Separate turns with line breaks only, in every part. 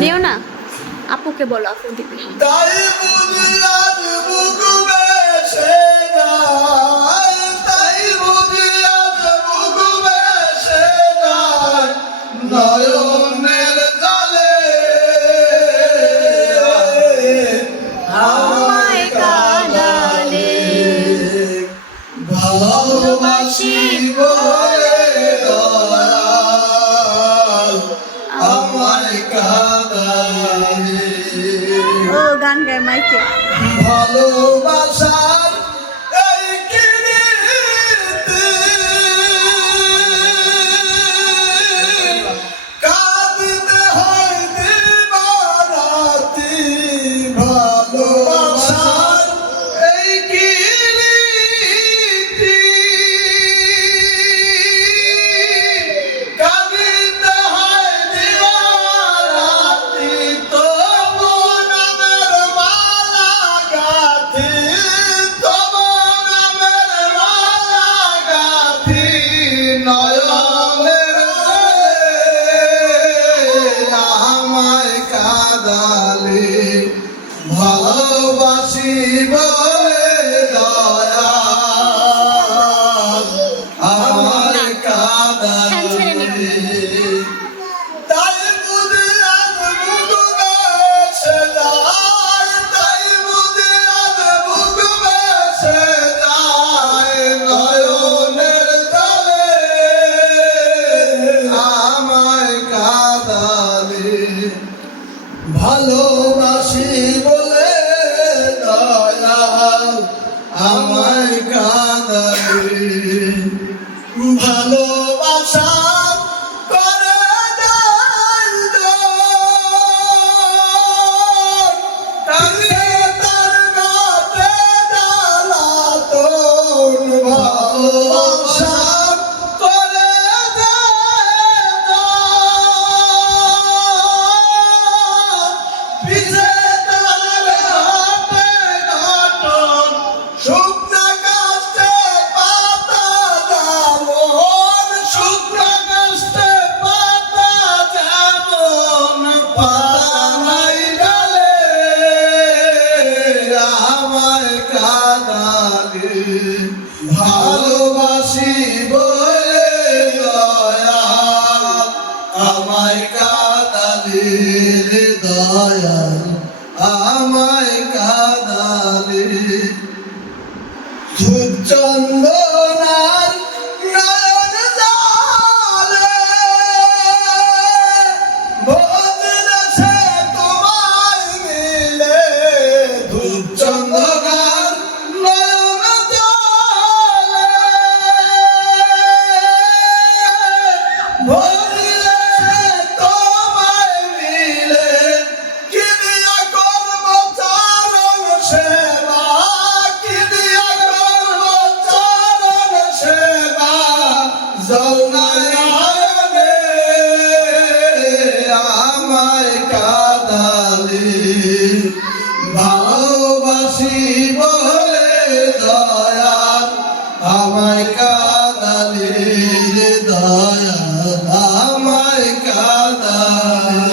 নিও না।
আপুকে বলো আপু
দিবি। গান গায় মাইকে।
ভালোবাসা আমায় কাদালে ভালোবাসি বলে ভালোবাসি বলে দয়া আমায় কাদালি দয়া আমায় কাদালি চন্দ্র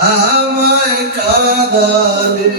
আমায় কাদালে।